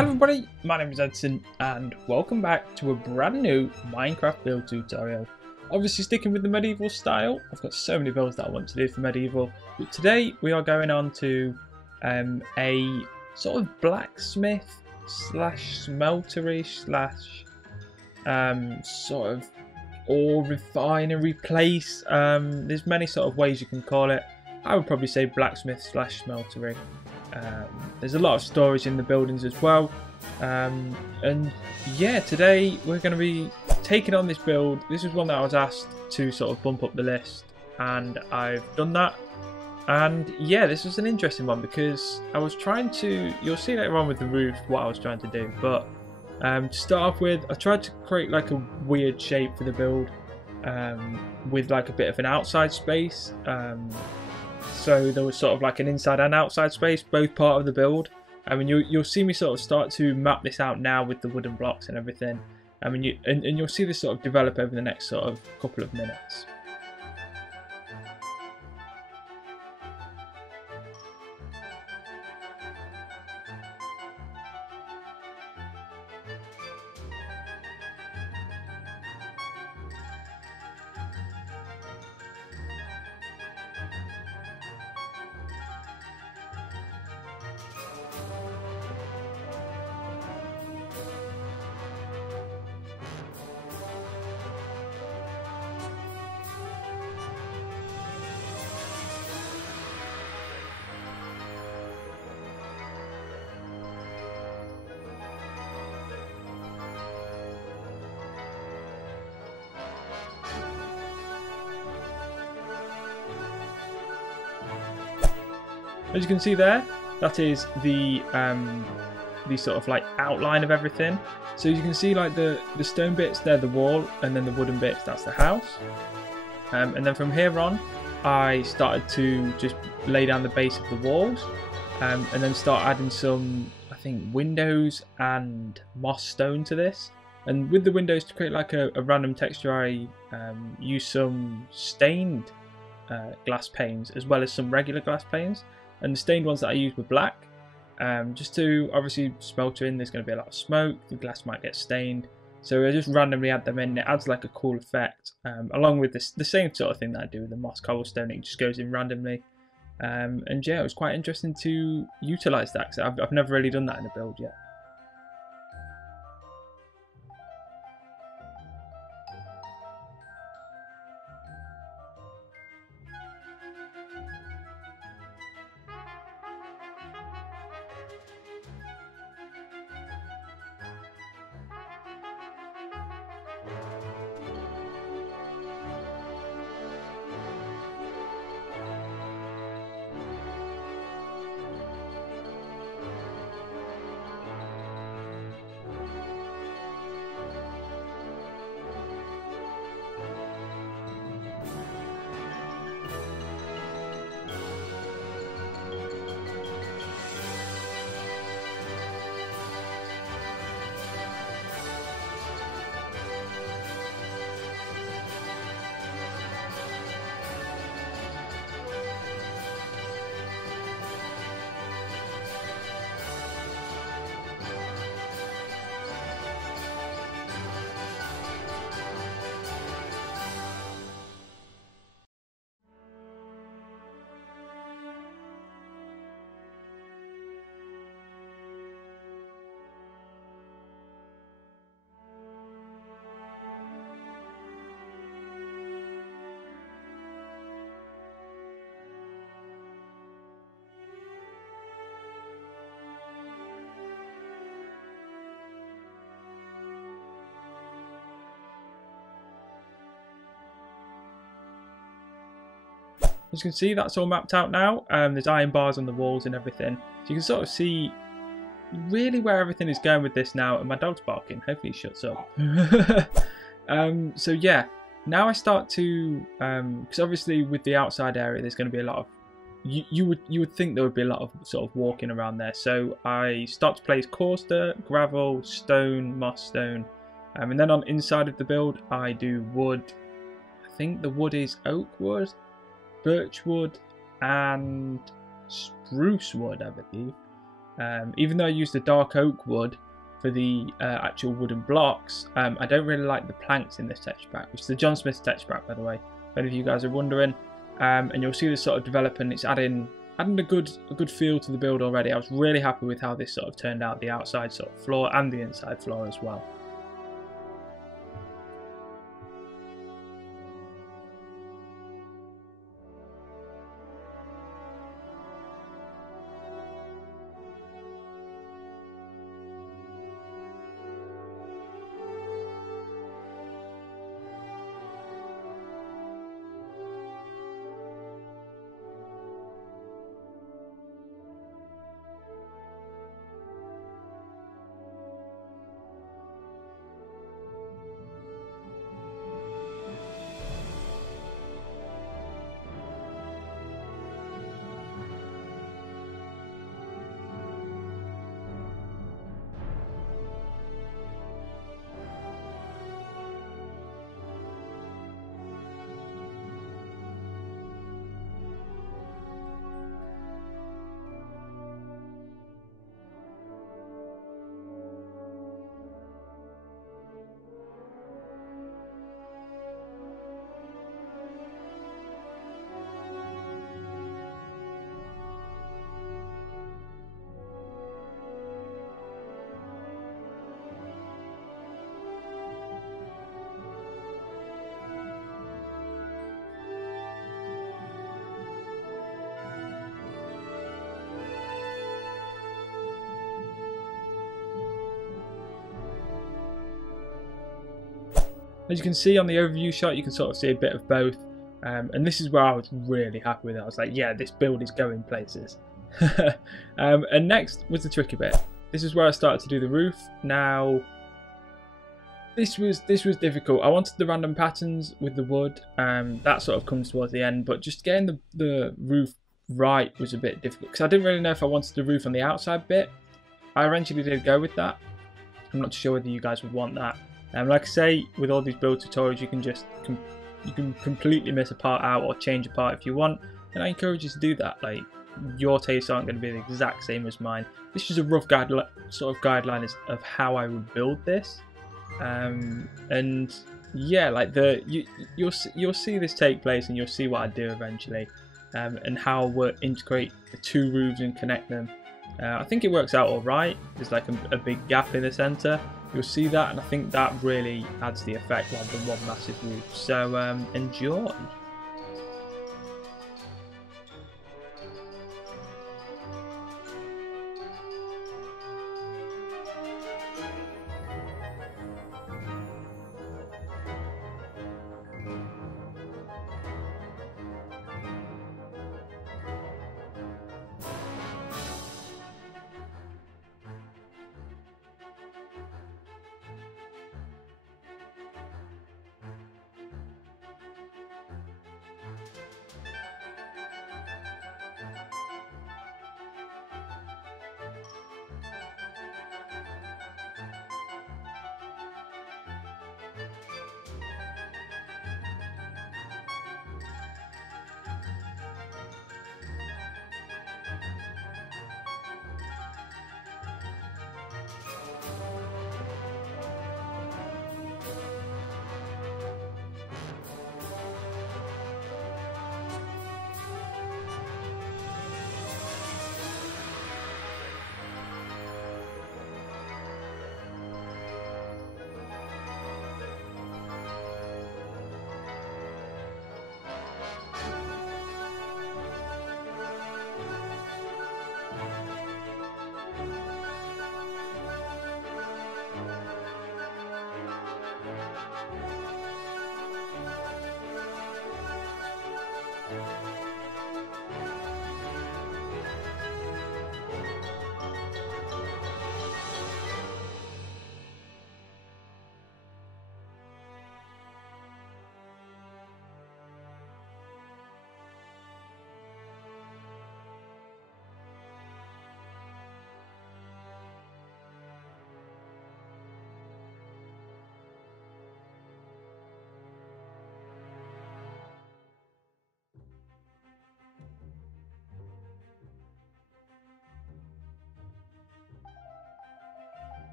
Hello everybody, my name is Edson and welcome back to a brand new Minecraft build tutorial. Obviously sticking with the medieval style. I've got so many builds that I want to do for medieval, but today we are going on to a sort of blacksmith slash smeltery slash sort of ore refinery place. There's many sort of ways you can call it. I would probably say blacksmith slash smeltery. There's a lot of storage in the buildings as well, and yeah, today we're going to be taking on this build. This is one that I was asked to sort of bump up the list, and I've done that. And yeah, this was an interesting one because I was trying to, you'll see later on with the roof what I was trying to do, but to start off with, I tried to create like a weird shape for the build, with like a bit of an outside space. So there was sort of like an inside and outside space, both part of the build. I mean, you'll see me sort of start to map this out now with the wooden blocks and everything. I mean, and you'll see this sort of develop over the next sort of couple of minutes. As you can see there, that is the sort of like outline of everything. So you can see like the stone bits, they're the wall, and then the wooden bits, that's the house. And then from here on, I started to just lay down the base of the walls, and then start adding some, I think, windows and moss stone to this. And with the windows, to create like a random texture, I use some stained glass panes as well as some regular glass panes. And the stained ones that I used were black, just to obviously smelter in. There's going to be a lot of smoke, the glass might get stained, so I just randomly add them in. It adds like a cool effect, along with the same sort of thing that I do with the moss cobblestone. It just goes in randomly, and yeah, it was quite interesting to utilise that because I've never really done that in a build yet. As you can see, that's all mapped out now. There's iron bars on the walls and everything. So you can sort of see really where everything is going with this now. And my dog's barking. Hopefully he shuts up. So yeah, now I start to, because obviously with the outside area, there's going to be a lot of, you would think there would be a lot of sort of walking around there. So I start to place coarse dirt, gravel, stone, moss stone. And then on inside of the build, I do wood. I think the wood is oak wood, birch wood, and spruce wood, I believe. Even though I used the dark oak wood for the actual wooden blocks, I don't really like the planks in this texture pack, which is the John Smith texture pack, by the way, if any of you guys are wondering. And you'll see this sort of developing. It's adding a good feel to the build already. I was really happy with how this sort of turned out, the outside sort of floor and the inside floor as well. As you can see on the overview shot, you can sort of see a bit of both. And this is where I was really happy with it. I was like, yeah, this build is going places. And next was the tricky bit. This is where I started to do the roof. Now, this was difficult. I wanted the random patterns with the wood. That sort of comes towards the end. But just getting the roof right was a bit difficult. Because I didn't really know if I wanted the roof on the outside bit. I eventually did go with that. I'm not sure whether you guys would want that. Like I say, with all these build tutorials, you can completely miss a part out or change a part if you want, and I encourage you to do that. Like, your tastes aren't going to be the exact same as mine. This is a rough guideline of how I would build this, and yeah, like you'll see this take place, and you'll see what I do eventually, and how we'll integrate the two roofs and connect them. I think it works out all right. There's like a big gap in the center. You'll see that, and I think that really adds the effect rather than one massive roof. So enjoy.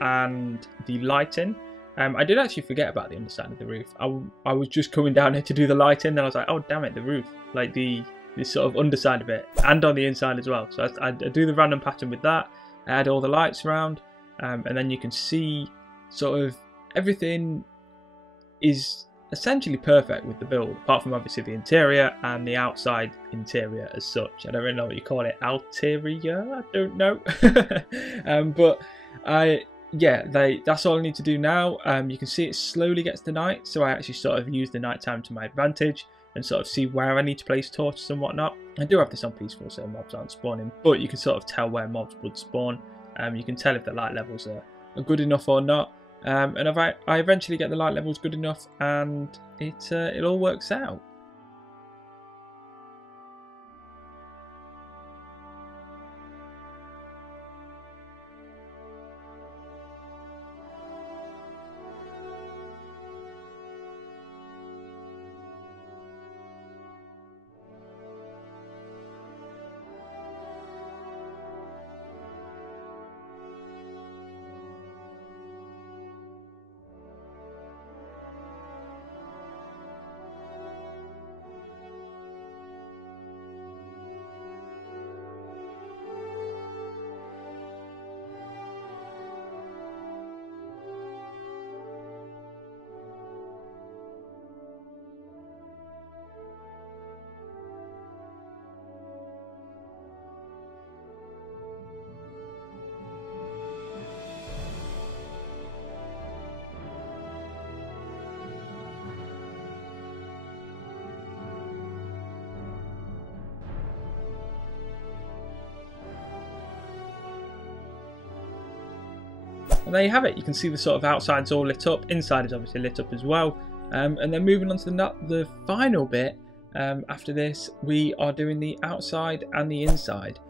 and the lighting. I did actually forget about the underside of the roof. I was just coming down here to do the lighting, then I was like, oh damn it, the roof, like this sort of underside of it, and on the inside as well. So I do the random pattern with that. I add all the lights around, and then you can see sort of everything is essentially perfect with the build, apart from obviously the interior and the outside interior as such. I don't really know what you call it, ulterior, I don't know. But that's all I need to do now. You can see it slowly gets to night, so I actually sort of use the night time to my advantage and sort of see where I need to place torches and whatnot. I do have this on peaceful so mobs aren't spawning, but you can sort of tell where mobs would spawn. You can tell if the light levels are good enough or not. And if I eventually get the light levels good enough, and it all works out. And there you have it. You can see the sort of outside's all lit up, inside is obviously lit up as well. And then moving on to the final bit. After this, we are doing the outside and the inside,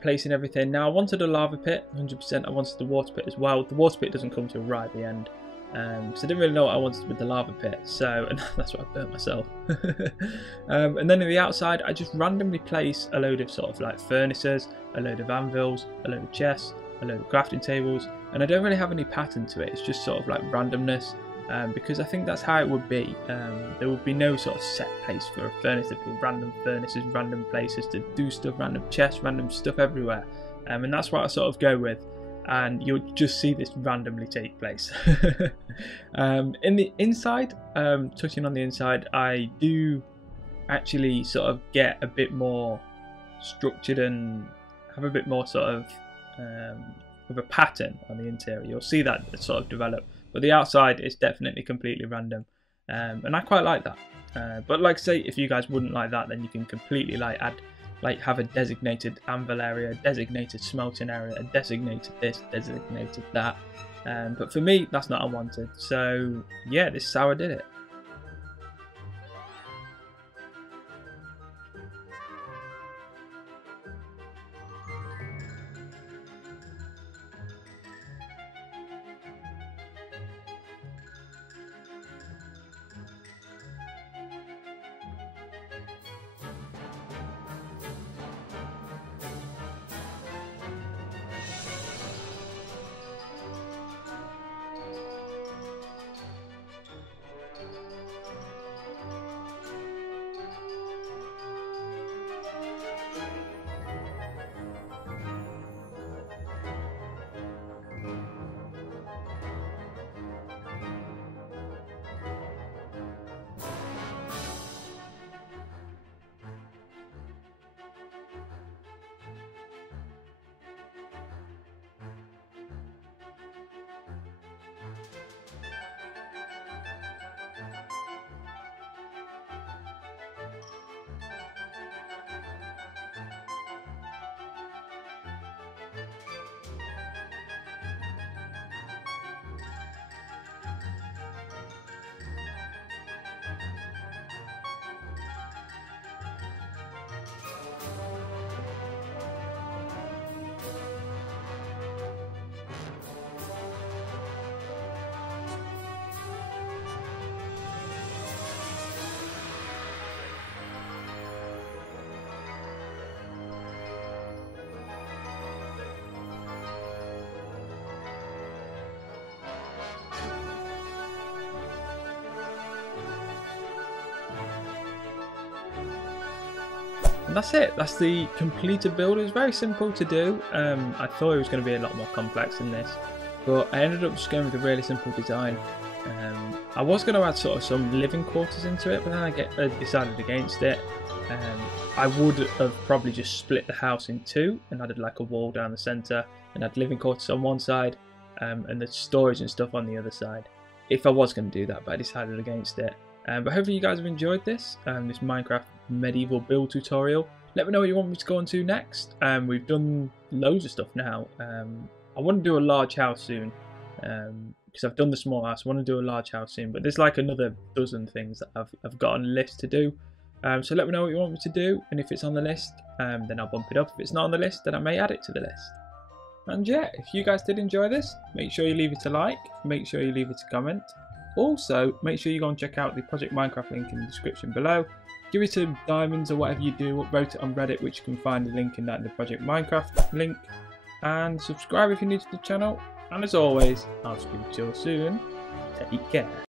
placing everything. Now I wanted a lava pit, 100%. I wanted the water pit as well. The water pit doesn't come till right at the end, so I didn't really know what I wanted with the lava pit. So and that's what I burnt myself. And then in the outside, I just randomly place a load of sort of like furnaces, a load of anvils, a load of chests, a load of crafting tables, and I don't really have any pattern to it. It's just sort of like randomness, because I think that's how it would be. There would be no sort of set place for a furnace. There'd be random furnaces, random places to do stuff, random chests, random stuff everywhere, and that's what I sort of go with, and you'll just see this randomly take place. In the inside, touching on the inside, I do actually sort of get a bit more structured and have a bit more sort of with a pattern on the interior. You'll see that sort of develop, but the outside is definitely completely random, and I quite like that. But like I say, if you guys wouldn't like that, then you can completely like add, like have a designated anvil area, a designated smelting area, a designated this, designated that. But for me, that's not unwanted. So yeah, this is how I did it. And that's it. That's the completed build. It was very simple to do. I thought it was going to be a lot more complex than this, but I ended up just going with a really simple design. I was going to add sort of some living quarters into it, but then I decided against it. I would have probably just split the house in two and added like a wall down the centre and had living quarters on one side and the storage and stuff on the other side, if I was going to do that, but I decided against it. But hopefully you guys have enjoyed this Minecraft medieval build tutorial. Let me know what you want me to go on to next. We've done loads of stuff now. I want to do a large house soon, because I've done the small house. I want to do a large house soon, but there's like another dozen things that I've got on the list to do. So let me know what you want me to do, and if it's on the list, then I'll bump it up. If it's not on the list, then I may add it to the list. And yeah, if you guys did enjoy this, make sure you leave it a like, make sure you leave it a comment. Also, make sure you go and check out the Project Minecraft link in the description below. Give it some diamonds or whatever you do, upvote it on Reddit, which you can find the link in that in the Project Minecraft link. And subscribe if you're new to the channel. And as always, I'll speak to you soon. Take care.